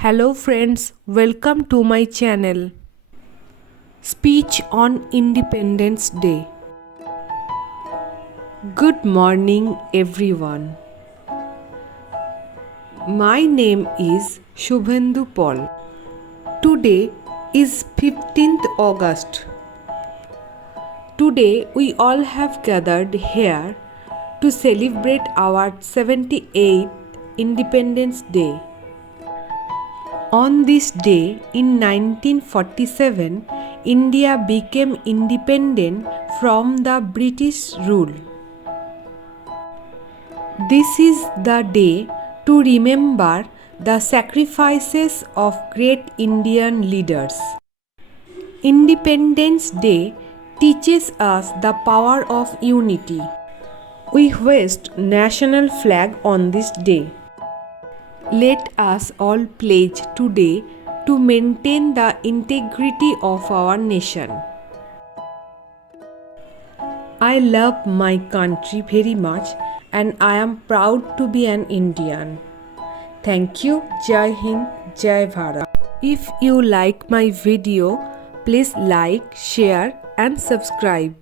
Hello friends, welcome to my channel. Speech on Independence Day. Good morning everyone. My name is Shubhendu Paul. Today is 15th August. Today we all have gathered here to celebrate our 78th Independence Day. On this day in 1947, India became independent from the British rule. This is the day to remember the sacrifices of great Indian leaders. Independence Day teaches us the power of unity. We hoist national flag on this day. Let us all pledge today to maintain the integrity of our nation. I love my country very much and I am proud to be an Indian. Thank you. Jai Hind, Jai Bharat. If you like my video, please like, share and subscribe.